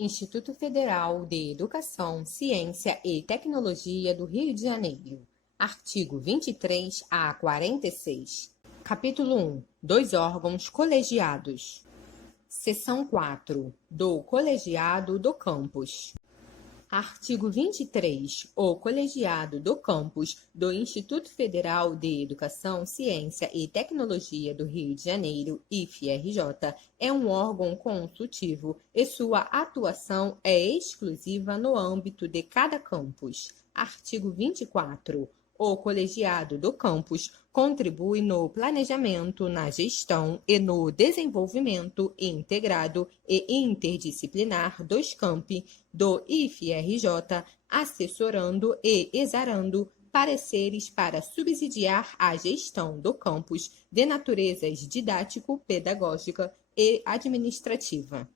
Instituto Federal de Educação, Ciência e Tecnologia do Rio de Janeiro. Artigo 23 a 46. Capítulo 1. Dois órgãos colegiados. Seção 4. Do colegiado do campus. Artigo 23. O colegiado do campus do Instituto Federal de Educação, Ciência e Tecnologia do Rio de Janeiro, IFRJ, é um órgão consultivo e sua atuação é exclusiva no âmbito de cada campus. Artigo 24. O colegiado do campus contribui no planejamento, na gestão e no desenvolvimento integrado e interdisciplinar dos campi do IFRJ, assessorando e exarando pareceres para subsidiar a gestão do campus de naturezas didático-pedagógica e administrativa.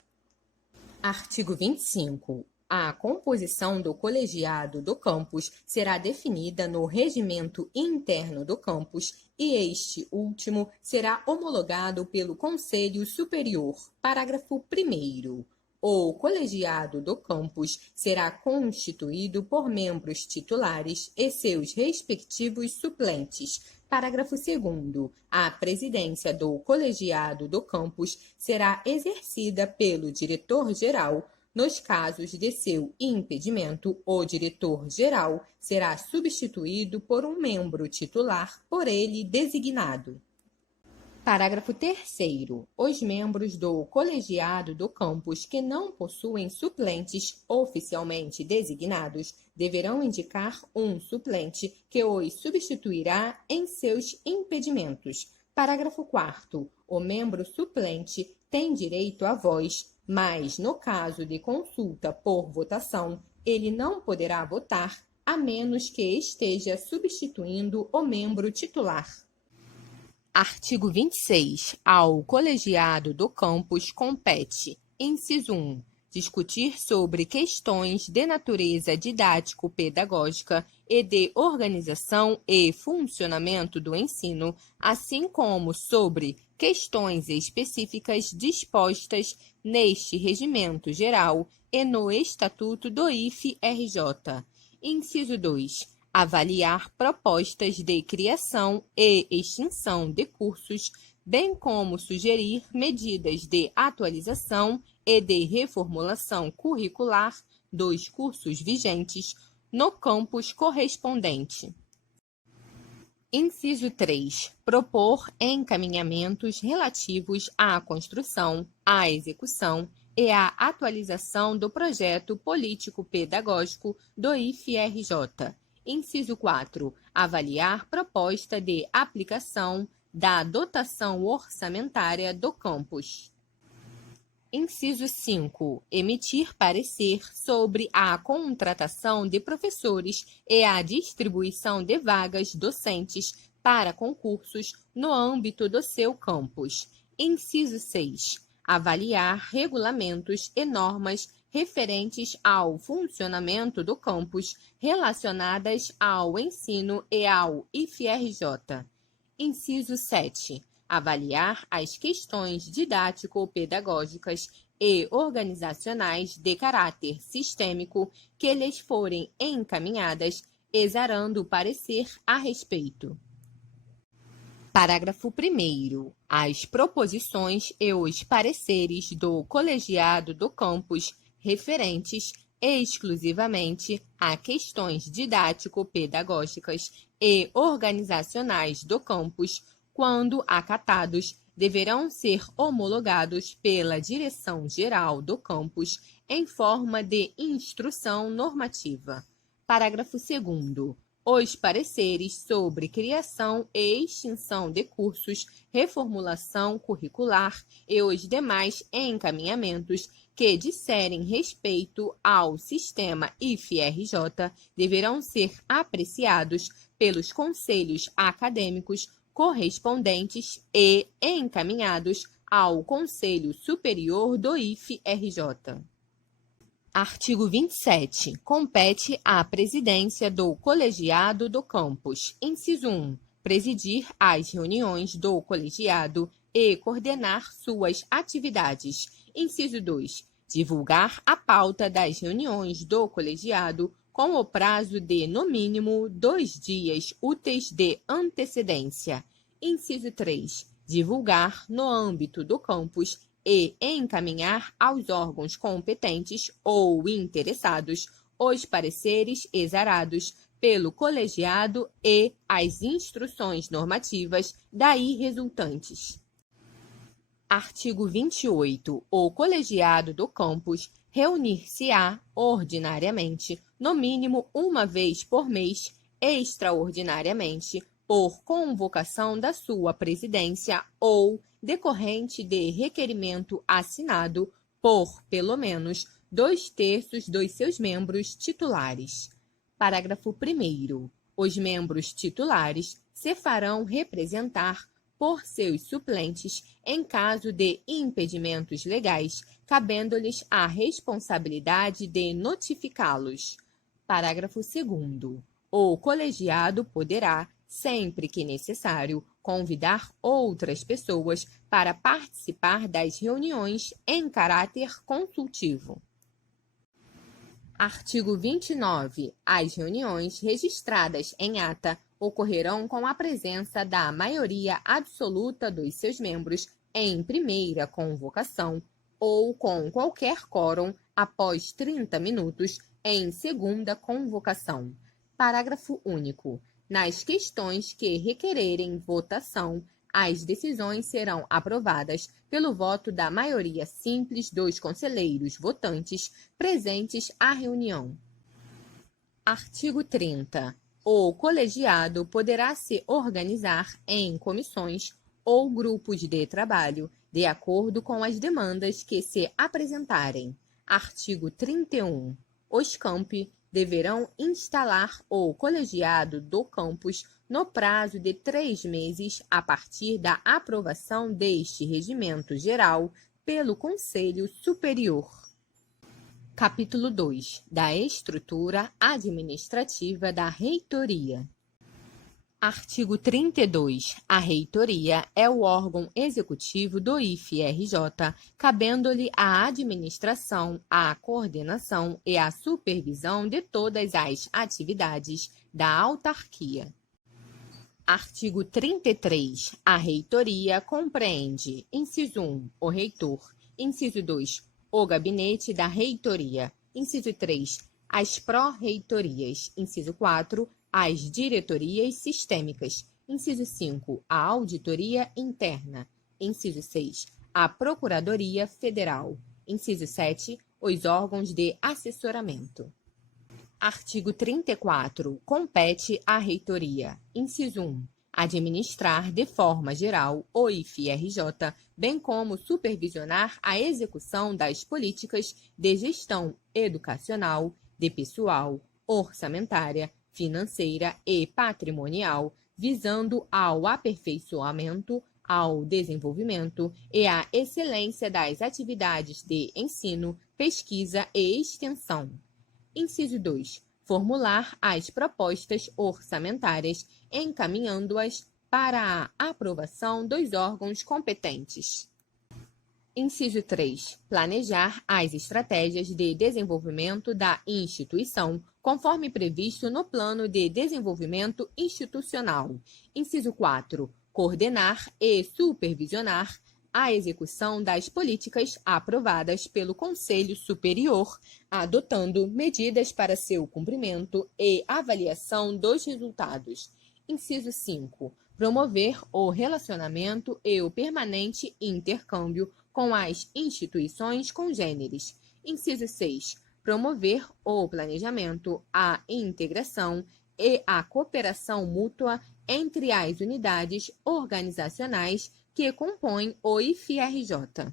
Artigo 25. A composição do colegiado do campus será definida no regimento interno do campus e este último será homologado pelo Conselho Superior. Parágrafo 1º. O colegiado do campus será constituído por membros titulares e seus respectivos suplentes. Parágrafo 2º. A presidência do colegiado do campus será exercida pelo diretor-geral. Nos casos de seu impedimento, o diretor-geral será substituído por um membro titular por ele designado. Parágrafo 3º. Os membros do colegiado do campus que não possuem suplentes oficialmente designados deverão indicar um suplente que os substituirá em seus impedimentos. Parágrafo 4º. O membro suplente tem direito à voz, mas, no caso de consulta por votação, ele não poderá votar, a menos que esteja substituindo o membro titular. Artigo 26. Ao colegiado do campus compete: inciso 1. Discutir sobre questões de natureza didático-pedagógica e de organização e funcionamento do ensino, assim como sobre questões específicas dispostas neste regimento geral e no Estatuto do IFRJ. Inciso 2. Avaliar propostas de criação e extinção de cursos, bem como sugerir medidas de atualização e de reformulação curricular dos cursos vigentes no campus correspondente. Inciso 3. Propor encaminhamentos relativos à construção, à execução e à atualização do projeto político-pedagógico do IFRJ. Inciso 4. Avaliar proposta de aplicação da dotação orçamentária do campus. Inciso 5. Emitir parecer sobre a contratação de professores e a distribuição de vagas docentes para concursos no âmbito do seu campus. Inciso 6. Avaliar regulamentos e normas referentes ao funcionamento do campus relacionadas ao ensino e ao IFRJ. Inciso 7. Avaliar as questões didático-pedagógicas e organizacionais de caráter sistêmico que lhes forem encaminhadas, exarando o parecer a respeito. Parágrafo 1º. As proposições e os pareceres do colegiado do campus referentes exclusivamente a questões didático-pedagógicas e organizacionais do campus, quando acatados, deverão ser homologados pela Direção-Geral do campus em forma de instrução normativa. Parágrafo 2º. Os pareceres sobre criação e extinção de cursos, reformulação curricular e os demais encaminhamentos que disserem respeito ao sistema IFRJ deverão ser apreciados pelos conselhos acadêmicos correspondentes e encaminhados ao Conselho Superior do IFRJ. Artigo 27. Compete à presidência do colegiado do campus. Inciso 1. Presidir as reuniões do colegiado e coordenar suas atividades. Inciso 2. divulgar a pauta das reuniões do colegiado com o prazo de, no mínimo, 2 dias úteis de antecedência. Inciso 3. Divulgar, no âmbito do campus, e encaminhar aos órgãos competentes ou interessados os pareceres exarados pelo colegiado e as instruções normativas daí resultantes. Artigo 28. O colegiado do campus reunir-se-á ordinariamente, no mínimo uma vez por mês, extraordinariamente, por convocação da sua presidência ou decorrente de requerimento assinado por, pelo menos, 2/3 dos seus membros titulares. Parágrafo 1º. Os membros titulares se farão representar por seus suplentes em caso de impedimentos legais, cabendo-lhes a responsabilidade de notificá-los. Parágrafo 2º. O colegiado poderá, sempre que necessário, convidar outras pessoas para participar das reuniões em caráter consultivo. Artigo 29. As reuniões registradas em ata ocorrerão com a presença da maioria absoluta dos seus membros em primeira convocação ou com qualquer quórum após 30 minutos em segunda convocação. Parágrafo único. Nas questões que requererem votação, as decisões serão aprovadas pelo voto da maioria simples dos conselheiros votantes presentes à reunião. Artigo 30. O colegiado poderá se organizar em comissões ou grupos de trabalho, de acordo com as demandas que se apresentarem. Artigo 31. Os campi deverão instalar o colegiado do campus no prazo de 3 meses a partir da aprovação deste regimento geral pelo Conselho Superior. Capítulo 2. Da estrutura administrativa da reitoria. Artigo 32. A reitoria é o órgão executivo do IFRJ, cabendo-lhe a administração, a coordenação e a supervisão de todas as atividades da autarquia. Artigo 33. A reitoria compreende: inciso 1, o reitor; inciso 2, o gabinete da reitoria; inciso 3, as pró-reitorias; inciso 4, as diretorias sistêmicas; inciso 5, a auditoria interna; inciso 6, a Procuradoria Federal; inciso 7, os órgãos de assessoramento. Artigo 34. Compete à reitoria: inciso 1, administrar de forma geral o IFRJ, bem como supervisionar a execução das políticas de gestão educacional, de pessoal, orçamentária, financeira e patrimonial, visando ao aperfeiçoamento, ao desenvolvimento e à excelência das atividades de ensino, pesquisa e extensão. Inciso 2. Formular as propostas orçamentárias, encaminhando-as para a aprovação dos órgãos competentes. Inciso 3. Planejar as estratégias de desenvolvimento da instituição, conforme previsto no Plano de Desenvolvimento Institucional. Inciso 4. Coordenar e supervisionar a execução das políticas aprovadas pelo Conselho Superior, adotando medidas para seu cumprimento e avaliação dos resultados. Inciso 5. Promover o relacionamento e o permanente intercâmbio com as instituições congêneres. Inciso 6. Promover o planejamento, a integração e a cooperação mútua entre as unidades organizacionais que compõem o IFRJ.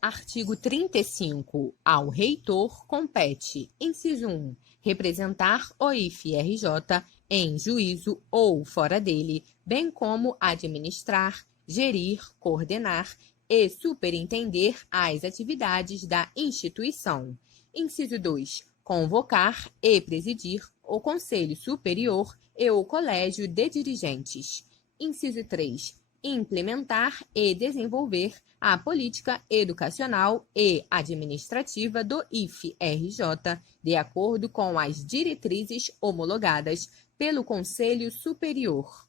Artigo 35. Ao reitor compete: inciso 1, representar o IFRJ em juízo ou fora dele, bem como administrar, gerir, coordenar e superintender as atividades da instituição. Inciso 2. Convocar e presidir o Conselho Superior e o Colégio de Dirigentes. Inciso 3. implementar e desenvolver a política educacional e administrativa do IFRJ, de acordo com as diretrizes homologadas pelo Conselho Superior.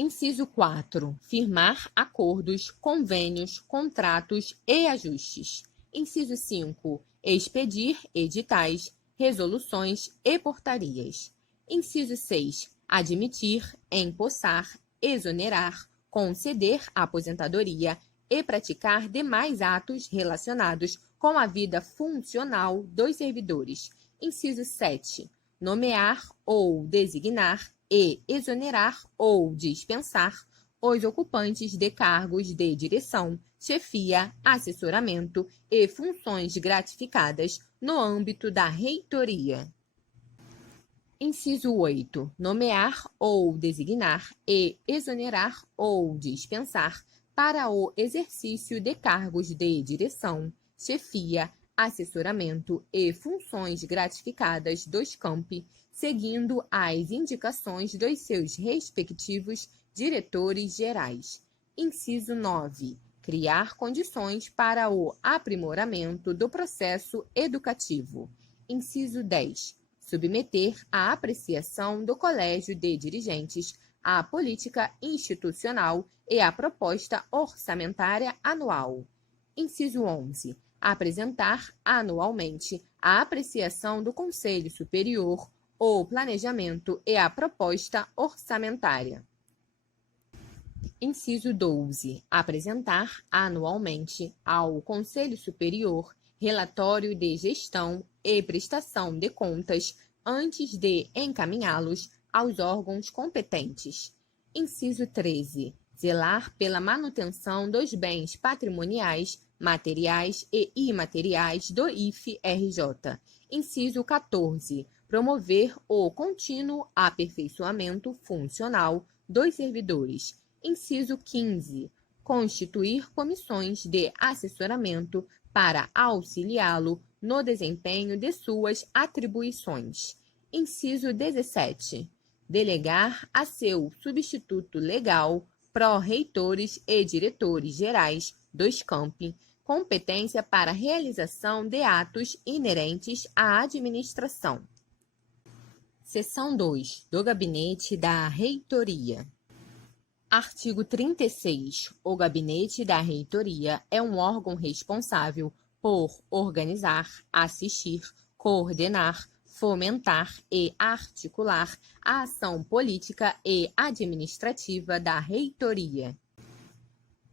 Inciso 4. Firmar acordos, convênios, contratos e ajustes. Inciso 5. Expedir editais, resoluções e portarias. Inciso 6. Admitir, empossar, exonerar, conceder aposentadoria e praticar demais atos relacionados com a vida funcional dos servidores. Inciso 7. Nomear ou designar e exonerar ou dispensar os ocupantes de cargos de direção, chefia, assessoramento e funções gratificadas no âmbito da reitoria. Inciso 8. Nomear ou designar e exonerar ou dispensar para o exercício de cargos de direção, chefia, assessoramento e funções gratificadas dos campi, seguindo as indicações dos seus respectivos diretores gerais. Inciso 9. Criar condições para o aprimoramento do processo educativo. Inciso 10. Submeter à apreciação do Colégio de Dirigentes a política institucional e a proposta orçamentária anual. Inciso 11. Apresentar anualmente a apreciação do Conselho Superior o planejamento e a proposta orçamentária. Inciso 12. Apresentar anualmente ao Conselho Superior relatório de gestão e prestação de contas antes de encaminhá-los aos órgãos competentes. Inciso 13. Zelar pela manutenção dos bens patrimoniais, materiais e imateriais do IFRJ. Inciso 14. Promover o contínuo aperfeiçoamento funcional dos servidores. Inciso 15. Constituir comissões de assessoramento para auxiliá-lo no desempenho de suas atribuições. Inciso 17. Delegar a seu substituto legal, pró-reitores e diretores gerais dos campi, competência para realização de atos inerentes à administração. Seção 2. Do Gabinete da Reitoria. Artigo 36. O Gabinete da Reitoria é um órgão responsável por organizar, assistir, coordenar, fomentar e articular a ação política e administrativa da reitoria.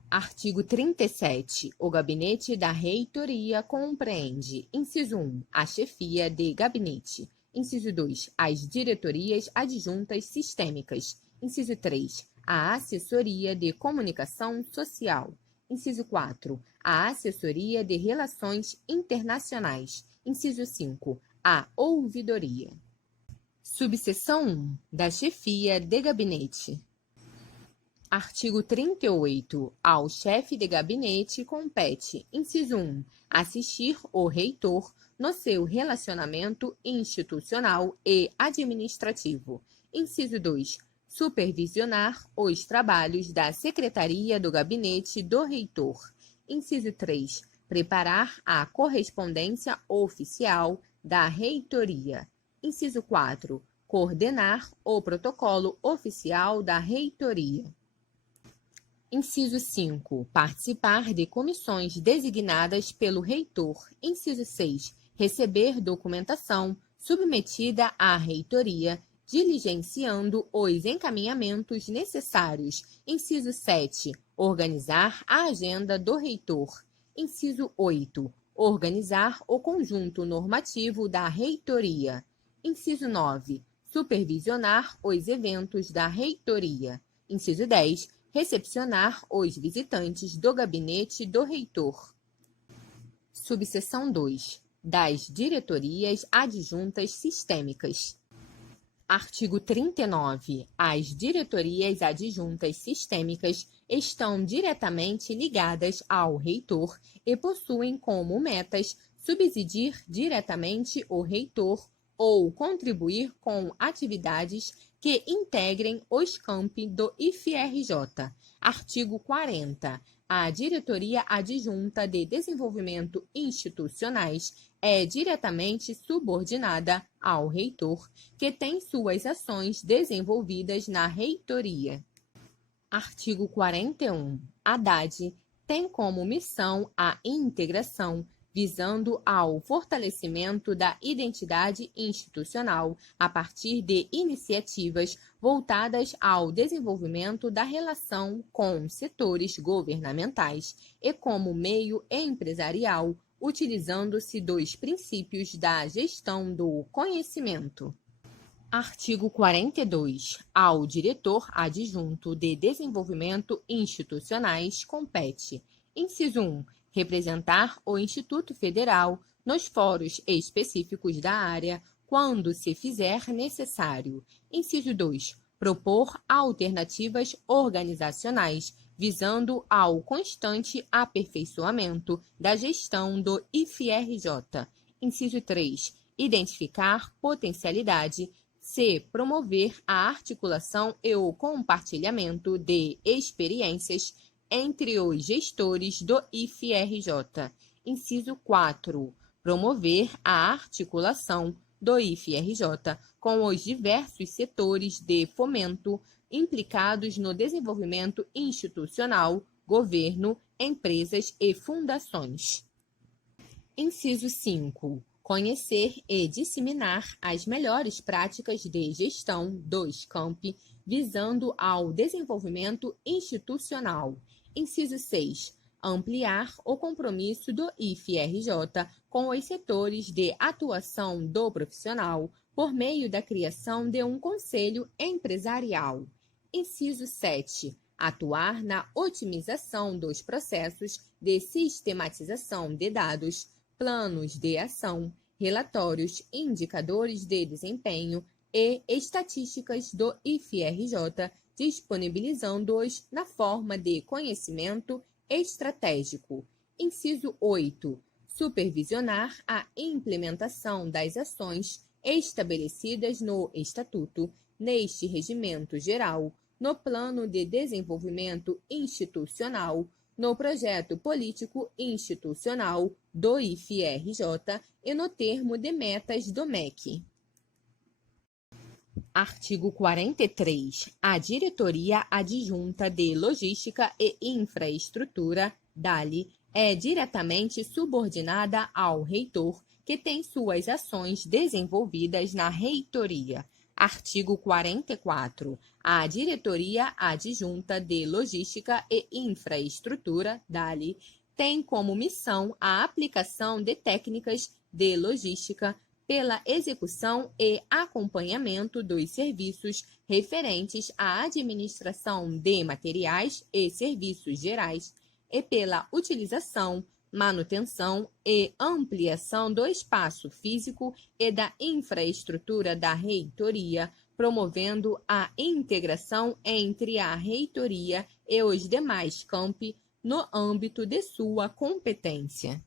Artigo 37. O Gabinete da Reitoria compreende: inciso 1. A chefia de gabinete. Inciso 2. As diretorias adjuntas sistêmicas. Inciso 3. A assessoria de comunicação social. Inciso 4. A assessoria de relações internacionais. Inciso 5. A ouvidoria. Subseção 1. Da chefia de gabinete. Artigo 38. Ao chefe de gabinete compete: inciso 1. Assistir o reitor no seu relacionamento institucional e administrativo. Inciso 2. Supervisionar os trabalhos da Secretaria do Gabinete do Reitor. Inciso 3. Preparar a correspondência oficial da reitoria. Inciso 4. Coordenar o protocolo oficial da reitoria. Inciso 5. Participar de comissões designadas pelo reitor. Inciso 6. Receber documentação submetida à reitoria, diligenciando os encaminhamentos necessários. Inciso 7. Organizar a agenda do reitor. Inciso 8. Organizar o conjunto normativo da reitoria. Inciso 9. Supervisionar os eventos da reitoria. Inciso 10. Recepcionar os visitantes do gabinete do reitor. Subseção 2. Das diretorias adjuntas sistêmicas. Artigo 39. As diretorias adjuntas sistêmicas estão diretamente ligadas ao reitor e possuem como metas subsidiar diretamente o reitor ou contribuir com atividades que integrem os campi do IFRJ. Artigo 40. A Diretoria Adjunta de Desenvolvimento Institucionais é diretamente subordinada ao reitor, que tem suas ações desenvolvidas na reitoria. Artigo 41. A DAD tem como missão a integração, visando ao fortalecimento da identidade institucional a partir de iniciativas voltadas ao desenvolvimento da relação com setores governamentais e como meio empresarial, utilizando-se dos princípios da gestão do conhecimento. Artigo 42. Ao diretor adjunto de Desenvolvimento Institucionais compete: inciso 1. Representar o Instituto Federal nos fóruns específicos da área, quando se fizer necessário. Inciso 2. Propor alternativas organizacionais, visando ao constante aperfeiçoamento da gestão do IFRJ. Inciso 3. Identificar potencialidade, c. Promover a articulação e o compartilhamento de experiências entre os gestores do IFRJ. Inciso 4. Promover a articulação do IFRJ com os diversos setores de fomento implicados no desenvolvimento institucional, governo, empresas e fundações. Inciso 5. Conhecer e disseminar as melhores práticas de gestão dos campi, visando ao desenvolvimento institucional. Inciso 6. Ampliar o compromisso do IFRJ com os setores de atuação do profissional por meio da criação de um conselho empresarial. Inciso 7. Atuar na otimização dos processos de sistematização de dados, planos de ação, relatórios, indicadores de desempenho e estatísticas do IFRJ, disponibilizando-os na forma de conhecimento estratégico. Inciso 8. Supervisionar a implementação das ações estabelecidas no Estatuto, neste regimento geral, no Plano de Desenvolvimento Institucional, no Projeto Político Institucional do IFRJ e no Termo de Metas do MEC. Artigo 43. A Diretoria Adjunta de Logística e Infraestrutura, DALI, é diretamente subordinada ao reitor, que tem suas ações desenvolvidas na reitoria. Artigo 44. A Diretoria Adjunta de Logística e Infraestrutura, DALI, tem como missão a aplicação de técnicas de logística pela execução e acompanhamento dos serviços referentes à administração de materiais e serviços gerais e pela utilização, manutenção e ampliação do espaço físico e da infraestrutura da reitoria, promovendo a integração entre a reitoria e os demais campi no âmbito de sua competência.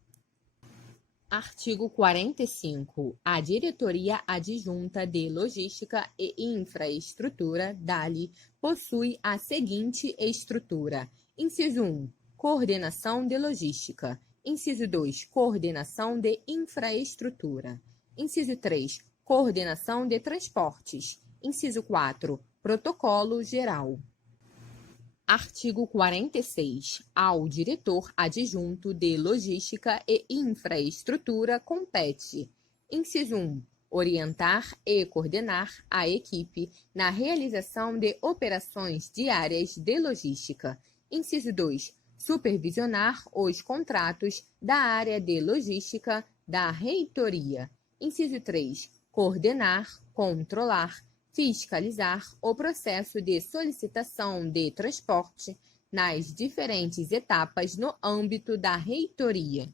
Artigo 45. A Diretoria Adjunta de Logística e Infraestrutura, DALI, possui a seguinte estrutura: inciso 1. Coordenação de logística. Inciso 2. Coordenação de infraestrutura. Inciso 3. Coordenação de transportes. Inciso 4. Protocolo geral. Artigo 46. Ao diretor adjunto de Logística e Infraestrutura compete: inciso 1. Orientar e coordenar a equipe na realização de operações diárias de logística. Inciso 2. Supervisionar os contratos da área de logística da reitoria. Inciso 3. Coordenar, controlar, fiscalizar o processo de solicitação de transporte nas diferentes etapas no âmbito da reitoria.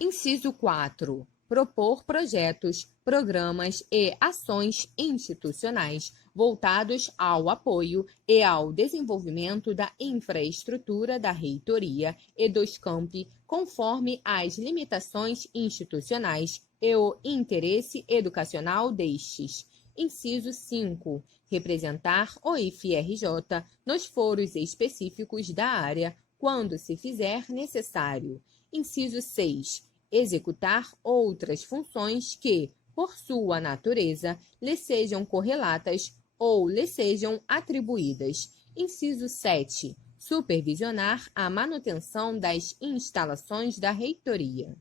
Inciso 4. Propor projetos, programas e ações institucionais voltados ao apoio e ao desenvolvimento da infraestrutura da reitoria e dos campi, conforme as limitações institucionais e o interesse educacional destes. Inciso 5. Representar o IFRJ nos foros específicos da área, quando se fizer necessário. Inciso 6. Executar outras funções que, por sua natureza, lhe sejam correlatas ou lhe sejam atribuídas. Inciso 7. Supervisionar a manutenção das instalações da reitoria.